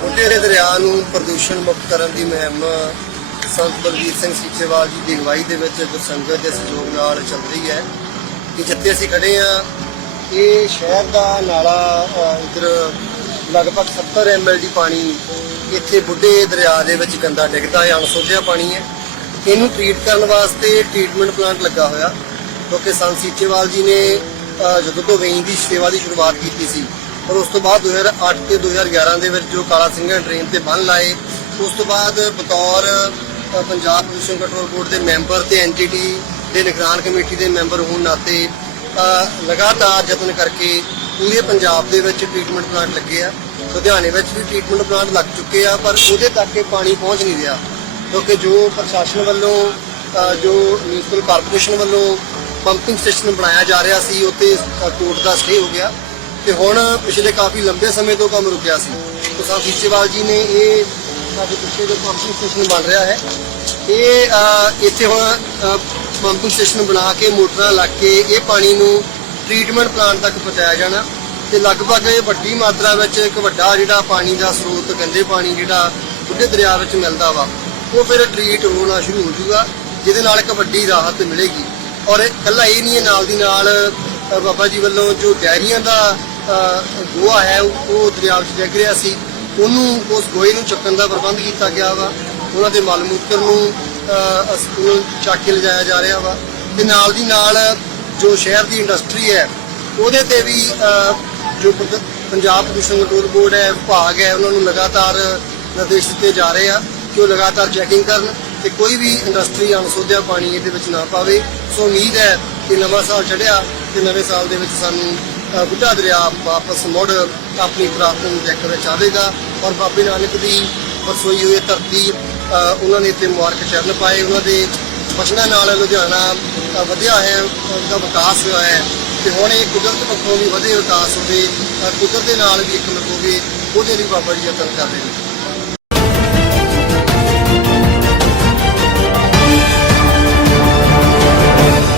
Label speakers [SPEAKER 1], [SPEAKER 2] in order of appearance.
[SPEAKER 1] ਬੁੱਢੇ ਦੇ ਦਰਿਆ ਨੂੰ ਪ੍ਰਦੂਸ਼ਣ ਮੁਕਤ ਕਰਨ ਦੀ ਮੁਹਿੰਮ ਸੰਤ ਬਲਵੀਰ ਸਿੰਘ ਸੀਚੇਵਾਲ ਜੀ ਦੀ ਅਗਵਾਈ ਦੇ ਵਿੱਚ ਗੁਰਸੰਗਤ ਦੇ ਸਹਿਯੋਗ ਨਾਲ ਚੱਲ ਰਹੀ ਹੈ ਕਿ ਜਿੱਥੇ ਅਸੀਂ ਖੜੇ ਆ ਇਹ ਸ਼ਹਿਰ ਦਾ ਨਾਲਾ ਅ, ਇੱਧਰ ਲਗਭਗ 70 ਐਮਐਲਡੀ ਪਾਣੀ ਇੱਥੇ ਬੁੱਢੇ ਦਰਿਆ ਦੇ ਵਿੱਚ ਗੰਦਾ ਡਿੱਗਦਾ ਹੈ ਅਣਸੋਧਿਆ ਪਾਣੀ ਹੈ। ਇਹਨੂੰ ਟ੍ਰੀਟ ਕਰਨ ਵਾਸਤੇ ਟ੍ਰੀਟਮੈਂਟ ਪਲਾਂਟ ਲੱਗਾ ਹੋਇਆ ਕਿਉਂਕਿ ਸੰਤ ਸੀਚੇਵਾਲ ਜੀ ਨੇ ਜਦੋਂ ਤੋਂ ਵੇਈ ਦੀ ਸੇਵਾ ਦੀ ਸ਼ੁਰੂਆਤ ਕੀਤੀ ਸੀ ਔਰ ਉਸ ਤੋਂ ਬਾਅਦ 2008 ਤੇ 2011 ਦੇ ਵਿੱਚ ਜੋ ਕਾਲਾ ਸਿੰਘਾਂ ਟ੍ਰੇਨ ਤੇ ਬੰਨ ਲਾਏ, ਉਸ ਤੋਂ ਬਾਅਦ ਬਤੌਰ ਪੰਜਾਬ ਪ੍ਰਦੂਸ਼ਣ ਕੰਟਰੋਲ ਬੋਰਡ ਦੇ ਮੈਂਬਰ ਤੇ ਐਨਟੀਟੀ ਦੇ ਨਿਗਰਾਨ ਕਮੇਟੀ ਦੇ ਮੈਂਬਰ ਹੋਣ ਨਾਤੇ ਲਗਾਤਾਰ ਯਤਨ ਕਰਕੇ ਪੂਰੇ ਪੰਜਾਬ ਦੇ ਵਿੱਚ ਟ੍ਰੀਟਮੈਂਟ ਪਲਾਂਟ ਲੱਗੇ ਆ। ਲੁਧਿਆਣੇ ਵਿੱਚ ਵੀ ਟ੍ਰੀਟਮੈਂਟ ਪਲਾਂਟ ਲੱਗ ਚੁੱਕੇ ਆ, ਪਰ ਉਹਦੇ ਤੱਕ ਇਹ ਪਾਣੀ ਪਹੁੰਚ ਨਹੀਂ ਰਿਹਾ। ਕਿਉਂਕਿ ਜੋ ਪ੍ਰਸ਼ਾਸਨ ਵੱਲੋਂ ਜੋ ਮਿਊਨਿਸਪਲ ਕਾਰਪੋਰੇਸ਼ਨ ਵੱਲੋਂ ਪੰਪਿੰਗ ਸਟੇਸ਼ਨ ਬਣਾਇਆ ਜਾ ਰਿਹਾ ਸੀ ਉੱਤੇ ਕੋਰਟ ਦਾ ਸਟੇ ਹੋ ਗਿਆ। ਤੇ ਹੁਣ ਪਿਛਲੇ ਕਾਫੀ ਲੰਬੇ ਸਮੇਂ ਤੋਂ ਕੰਮ ਰੁਕਿਆ ਸੀ। ਤਾਂ ਸਾਹਿਬ ਜੀ ਨੇ ਇਹ ਸਾਡੇ ਪਿੱਛੇ ਜੋ ਪੰਪਿੰਗ ਸਟੇਸ਼ਨ ਬਣ ਰਿਹਾ ਹੈ, ਇਹ ਇੱਥੇ ਹੁਣ ਪੰਪਿੰਗ ਸਟੇਸ਼ਨ ਬਣਾ ਕੇ ਮੋਟਰਾਂ ਲਾ ਕੇ ਇਹ ਪਾਣੀ ਨੂੰ ਟ੍ਰੀਟਮੈਂਟ ਪਲਾਂਟ ਤੱਕ ਪਹੁੰਚਾਇਆ ਜਾਣਾ। ਤੇ ਲਗਭਗ ਇਹ ਵੱਡੀ ਮਾਤਰਾ ਵਿੱਚ ਇੱਕ ਵੱਡਾ ਜਿਹੜਾ ਪਾਣੀ ਦਾ ਸਰੋਤ, ਗੰਦੇ ਪਾਣੀ ਜਿਹੜਾ ਬੁੱਢੇ ਦਰਿਆ ਵਿੱਚ ਮਿਲਦਾ ਵਾ, ਉਹ ਫਿਰ ਟ੍ਰੀਟ ਹੋਣਾ ਸ਼ੁਰੂ ਹੋ ਜਾਊਗਾ, ਜਿਹਦੇ ਨਾਲ ਇੱਕ ਵੱਡੀ ਰਾਹਤ ਮਿਲੇਗੀ। ਔਰ ਇਕੱਲਾ ਇਹ ਨਹੀਂ ਨਾਲ ਦੀ ਨਾਲ ਬਾਬਾ ਜੀ ਵੱਲੋਂ ਜੋ ਡੈਰੀਆਂ ਦਾ ਅ, ਗੋਹਾ ਹੈ ਉਹ ਦਰਿਆ ਵਿੱਚ ਡਿੱਗ ਰਿਹਾ ਸੀ। ਉਹਨੂੰ ਉਸ ਗੋਹੇ ਨੂੰ ਚੱਕਣ ਦਾ ਪ੍ਰਬੰਧ ਕੀਤਾ ਗਿਆ ਵਾ। ਉਹਨਾਂ ਦੇ ਮਾਲਮੂਤਰ ਨੂੰ ਸਕੂਲ ਚੱਕ ਕੇ ਲਿਜਾਇਆ ਜਾ ਰਿਹਾ ਵਾ। ਤੇ ਨਾਲ ਦੀ ਨਾਲ ਜੋ ਸ਼ਹਿਰ ਦੀ ਇੰਡਸਟਰੀ ਹੈ ਉਹਦੇ ਤੇ ਵੀ ਜੋ ਪੰਜਾਬ ਪ੍ਰਦੂਸ਼ਣ ਕੰਟਰੋਲ ਬੋਰਡ ਹੈ ਵਿਭਾਗ ਹੈ ਉਹਨਾਂ ਨੂੰ ਲਗਾਤਾਰ ਨਿਰਦੇਸ਼ ਦਿੱਤੇ ਜਾ ਰਹੇ ਆ ਕਿ ਉਹ ਲਗਾਤਾਰ ਚੈਕਿੰਗ ਕਰਨ ਤੇ ਕੋਈ ਵੀ ਇੰਡਸਟਰੀ ਅਣਸੋਧਿਆ ਪਾਣੀ ਇਹਦੇ ਵਿੱਚ ਨਾ ਪਾਵੇ। ਸੋ ਉਮੀਦ ਹੈ ਕਿ ਨਵਾਂ ਸਾਲ ਚੜਿਆ ਤੇ ਨਵੇਂ ਸਾਲ ਦੇ ਵਿੱਚ ਸਾਨੂੰ ਬੁੱਢਾ ਦਰਿਆ ਵਾਪਸ ਮੁੜ ਆਪਣੀ ਪ੍ਰਾਪਤਨ ਦੇਖ ਵਿੱਚ ਚਾਹੇਗਾ ਔਰ ਬਾਬੇ ਨਾਨਕ ਦੀ ਵਸੋਈ ਹੋਈ ਧਰਤੀ ਉਹਨਾਂ ਨੇ ਇੱਥੇ ਮੁਬਾਰਕ ਚਰਨ ਪਾਏ ਉਹਨਾਂ ਦੇ ਬਚਨਾਂ ਨਾਲ ਲੁਧਿਆਣਾ ਅ, ਵਧਿਆ ਹੈ ਉਹਦਾ ਵਿਕਾਸ ਹੋਇਆ ਹੈ ਤੇ ਹੁਣ ਇਹ ਕੁਦਰਤ ਪੱਖੋਂ ਵੀ ਵਧੇ ਵਿਕਾਸ ਹੋਵੇ ਕੁਦਰਤ ਦੇ ਨਾਲ ਵੀ ਇੱਕ ਹੋਵੇ ਉਹਦੇ ਲਈ ਬਾਬਾ ਜੀ ਯਤਨ ਕਰ ਰਹੇ ਨੇ